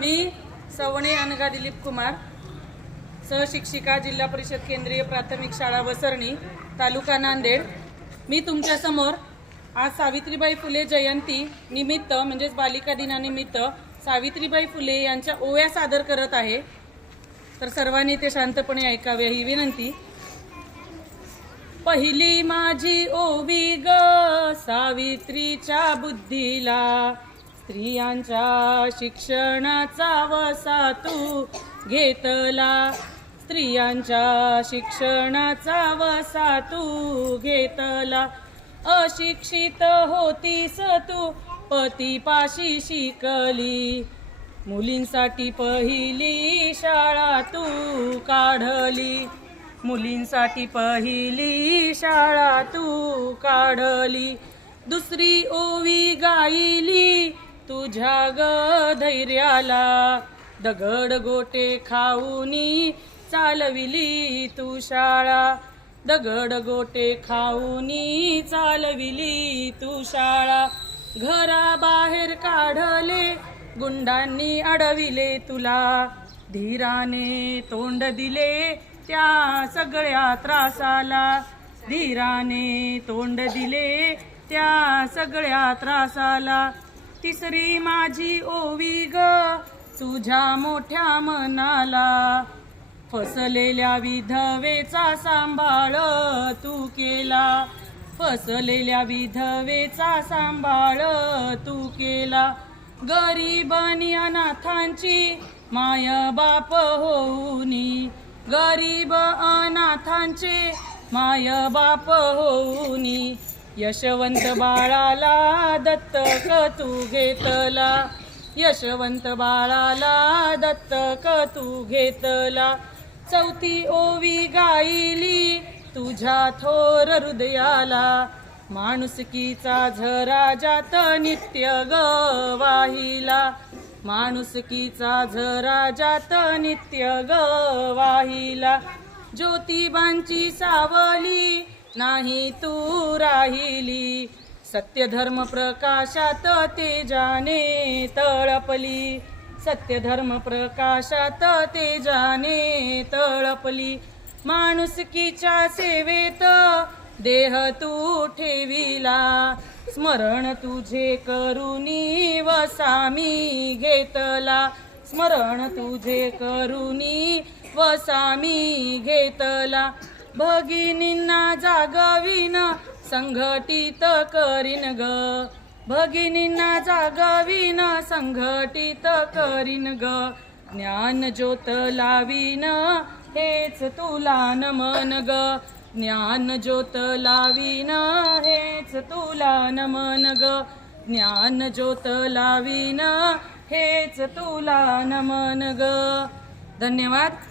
मी सवणे अनघा दिलीप कुमार, सहशिक्षिका, जिल्हा परिषद केंद्रीय प्राथमिक शाळा वसरणी, तालुका नांदेड। मी तुमच्या समोर आज सावित्रीबाई फुले जयंती निमित्त म्हणजेच बालिका दिनानिमित्त सावित्रीबाई फुले यांच्या ओव्या सादर करत आहे। तर सर्वांनी ते शांतपणे ऐकावे ही विनंती। पहिली माझी ओवी ग सावित्रीच्या बुद्धीला, स्त्रियांच्या शिक्षणाचा वसा तू घेतला, स्त्रियांच्या शिक्षणाचा वसा तू घेतला। अशिक्षित होतीस तू पतीपाशी शिकली, मुलींसाठी पहिली शाळा तू काढली, मुलींसाठी पहिली शाळा तू काढली। दुसरी ओवी गायली तुझ्या ग धैर्याला, दगड गोटे खाऊनी चालविली तू शाळा, दगड गोटे खाऊनी चालविली तू शाळा। घराबाहेर काढले गुंडांनी अडविले तुला, धीराने तोंड दिले त्या सगळ्या त्रासाला, धीराने तोंड दिले त्या सगळ्या त्रासाला। तिसरी माझी ओवी ग तुझ्या मोठ्या मनाला, फसलेल्या विधवेचा सांभाळ तू केला, फसलेल्या विधवेचा सांभाळ तू केला। गरीब आणि अनाथांची माय बाप होऊनी, गरीब अनाथांचे माय बाप होऊनी, यशवंत बाळाला दत्तक तू घेतला, यशवंत बाळाला दत्तक तू घेतला। चौथी ओवी गायली तुझ्या थोर हृदयाला, माणुसकीचा झरा जात नित्य ग वाहिला, माणुसकीचा झरा जात नित्य ग वाहिला। ज्योतिबांची सावली नाही तू राहिली, सत्य धर्म प्रकाशात तेजाने तळपली, सत्य धर्म प्रकाशात तेजाने तळपली। माणुसकीच्या सेवेत देह तू ठेविला, स्मरण तुझे करुनी वसामी घेतला, स्मरण तुझे करुनी वसामी घेतला। भगिनींना जागविन संघटित करीन ग, भगिनींना जागविन संघटित करीन ग, ज्ञान ज्योत लावीन हेच तुला नमन ग, ज्ञान ज्योत लावीन हेच तुला नमन ग, ज्ञान ज्योत लावीन हेच तुला नमन ग। धन्यवाद।